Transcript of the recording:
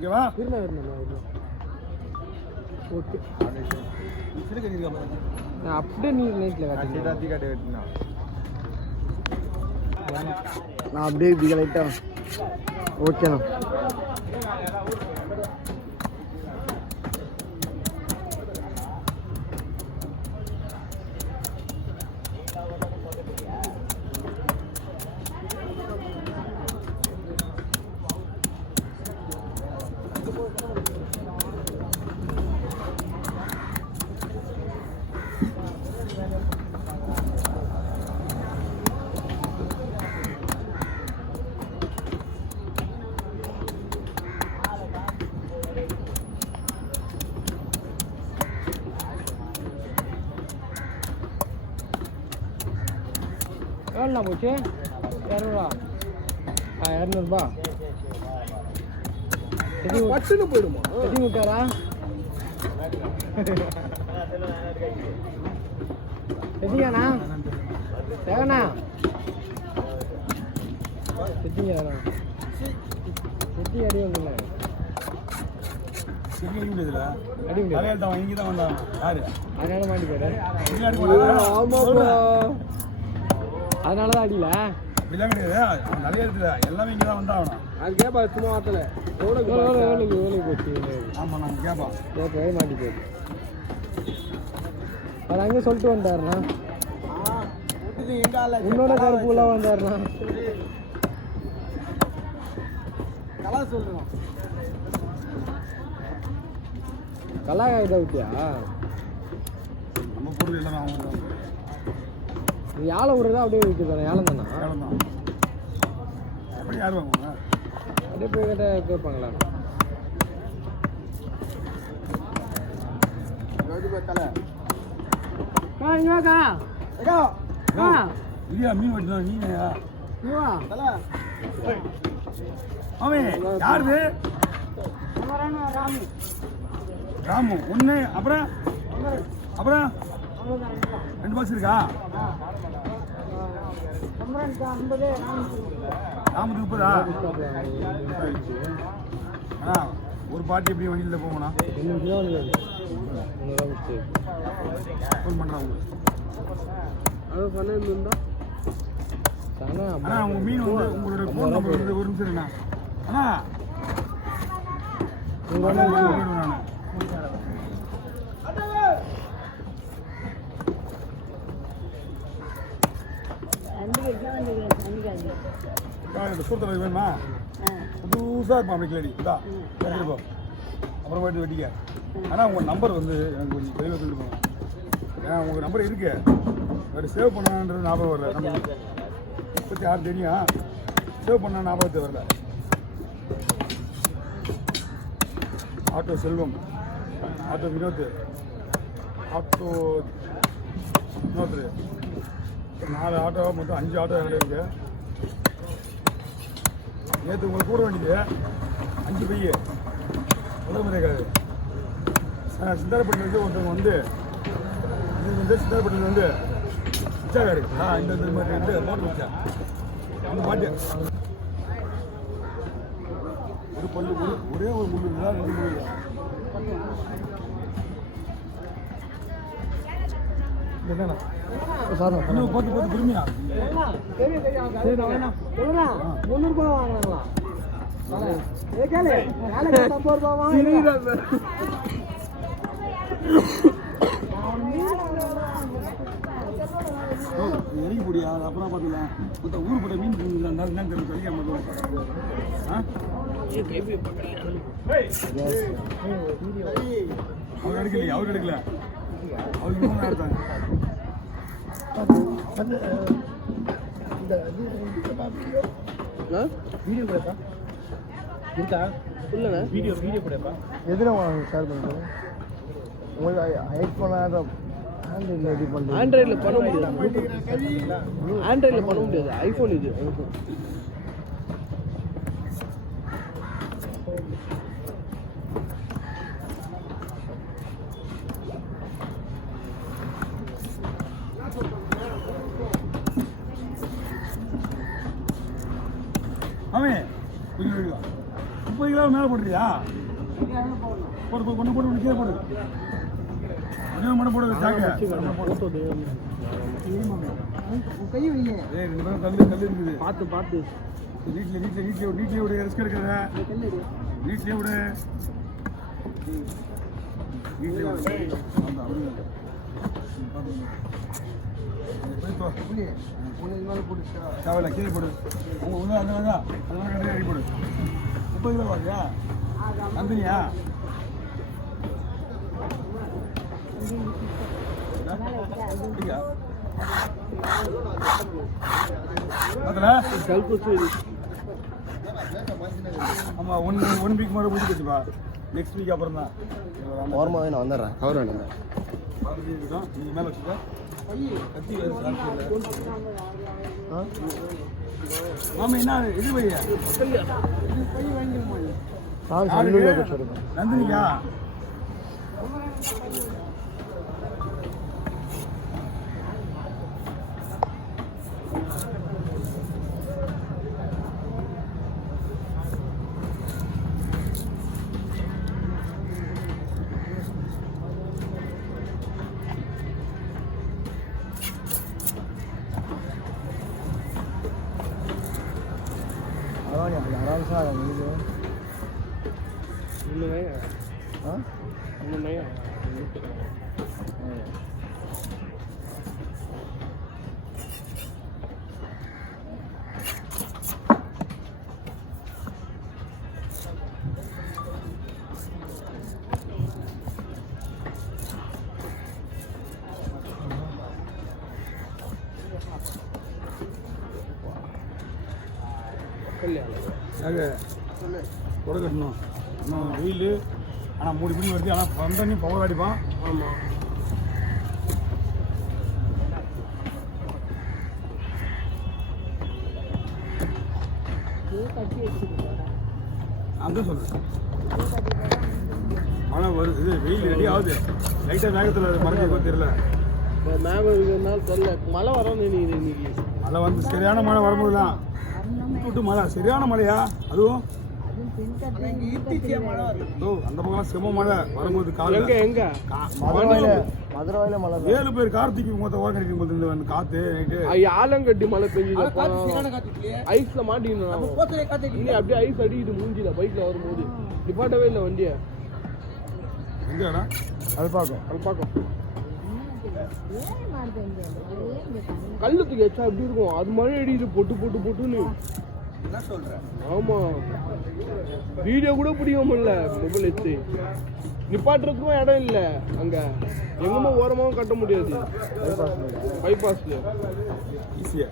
ஓகேவா? ஓகே நான் அப்படியே நீ நைட்டில் காட்டுறேன். நான் அப்படியே இப்படி லைட்டாக ஓகேண்ணா. எவ்வளோண்ணா போச்சு? 200 200 பட்டுன்னு போயிடுமா? எதி விட்டாரா? எதியாண்ணா தேவண்ணா எத்தியாரா எத்தி அடி வந்துல அடி அதனால மாட்டிக்காரு. அதனால தான் அடியில நிறைய இருக்குல்ல, எல்லாமே இங்கே தான் வந்தாகணும். அது கேப்பா சும்மா வார்த்தல எவ்வளோ போச்சு. ஆமாம் நாங்கள் கேட்கவே மாட்டிக்காரு. அது அங்கே சொல்லிட்டு வந்தாருண்ணா, உன்னோட கருப்புல வந்தாருண்ணா. கலாக இதை விட்டியா? நம்ம பொருள் எல்லாமே அவங்க யாழை விடுறதா அப்படியே விற்குதானே? ஏலம் தானா? ஏலம் தான். எப்படி யார் வாங்குவாங்க? அப்படியே போய் கிட்ட கேட்பாங்களா? இல்லையா மீன் வெட்டினா நீயா? அவன் யாருது? ராமு ஒன்று. அப்புறம் 2 பாக்ஸ் இருக்கா? ராமுக்கு 30. ஒரு பாட்டி எப்படி வண்டியில் போகணும்னா ஃபோன் பண்ணுறாங்க. அண்ணா உங்கள் மீன் வந்து உங்களோட ஃபோன் நம்பர் வந்து ஒரு நிமிஷம் என்ன அண்ணா நான் சூத்தலை வேணுமா? புதுசாக இருக்கும் அப்படி கிளடி இதா எடுத்துருப்போம். அப்புறம் போய்ட்டு வெட்டிக்க. ஆனால் உங்கள் நம்பர் வந்து எனக்கு கொஞ்சம் தெளிவாக சொல்லிருக்கோம். ஏன்னா உங்கள் நம்பர் இருக்கு, வேறு சேவ் பண்ணான்றது ஞாபகம் வரல. நம்ம 36 தெரியும், சேவ் பண்ண ஞாபகத்தை வரல. Auto Selvam, auto Vinod, auto Vinod 4 auto, மொத்தம் 5 ஆட்டோ இருக்கு. நேற்று உங்களுக்கு கூட வேண்டியது 5 பைய உடம்பு இருக்காது. சிந்தாரப்பட்டிலேருந்து ஒருத்தவங்க வந்து சிந்தாரப்பட்டியில் வந்து பிச்சாக்காரு. இந்த மாதிரி வந்து மோட்டர் வச்சா அந்த பாட்டு ஒரு பல்லு ஒரே ஒரு முள்ளு 2 முள்ளு. என்னண்ணா இன்னும் பார்த்து திரும்பியா? ₹300 வாங்கலாம். இறங்கி போடியா? அப்புறம் பார்த்துக்கலாம். மொத்தம் ஊர் போட்ட மீன் என்னன்னு தெரியும். அவர் எடுக்கலையா? அவர் எடுக்கல, அவருக்கு இன்னும் எடுத்தாங்க. வீடியோ போடப்பா இருக்கா? இல்லைண்ணா வீடியோ போடப்பா. எதிர ஷேர் பண்ணுறேன். உங்களுக்கு ஐஃபோன் ஆண்ட்ராய்டில் ரெடி பண்ணுறேன். ஆண்ட்ராய்டில் பண்ண முடியாது. ஆண்ட்ராய்டில் பண்ண முடியாது. ஐஃபோன் இது எனக்கு. அவன் 30 கிலோ மேலே போடுறியா? போடு போடு கொண்டு போடு கீழே போடு. கொஞ்சம் மட்டும் போடு சாக்க. கை வைங்க. ஏய் ரெண்டு பேரும் கல்லு இருக்குது. பார்த்து வீட்லயே விடு ரிஸ்க் எடுக்காத. வீட்லயே விடு. வீட்லயே விடு. அந்த அவரு. தேவையில்ல கீழே போடு. உங்க உள்ள அந்த கடையில் அடி போடு. 30 கிலோ வாங்கியா நந்தினியா? ஆமா ஒன் வீக் மாதிரி முடிச்சு வச்சுப்பா. நெக்ஸ்ட் வீக் அப்புறம் தான் ஓரமாகவே நான் வந்துடுறேன். கவர் வேணுங்க. நீங்கள் மேலே வச்சுக்கோ. கத்தி மாமா என்ன இது பையா நந்தினிக்கா? आराम से आ रहा है। கொடை கட்டணும் இன்னும் வெயில். ஆனால் மூடி பிடி வருது. ஆனால் வந்தனி பவர் அடிப்பான். ஆமாம் அதான் சொல்கிறேன். மழை வருது. இது வெயில் ரெடி ஆகுது. லைட்டாக வேகத்தில் மறைஞ்சி தெரியல. மேகம் இருக்கிறதுனால தெரியல. மழை வரோன்னு இன்னைக்கு. மழை வந்து சரியான மழை வரும்போது தான் விட்டு மழை சரியான மழையா? அதுவும் அந்த பக்கம் செம மழை வரும்போது எங்க மதுரையில மழை 7 பேர் கார்த்திகை மொத்த ஓர கிடைக்கும் போது இந்த காத்து நைட்டு ஆலங்கட்டி மழை பெஞ்சு ஐஸ்ல மாட்டிக்கணும். அப்படியே ஐஸ் அடிக்கிட்டு மூஞ்சில பைக்ல வரும்போது நிப்பாட்டவே இல்லை வண்டிய. எங்கடா அல்பாக்கம் கல்லுத்துக்கு எச்சா எப்படி இருக்கும்? அது மழை அடிக்குது பொட்டுன்னு. என்ன சொல்றேன்? ஆமா வீடியோ கூட பிடிக்க முடியல. மொபைல் எடுத்து நிப்பாட்டுறதுக்கும் இடம் இல்லை. அங்க எங்கேயுமே ஓரமாகவும் கட்ட முடியாது. பைபாஸ்ல ஈஸியா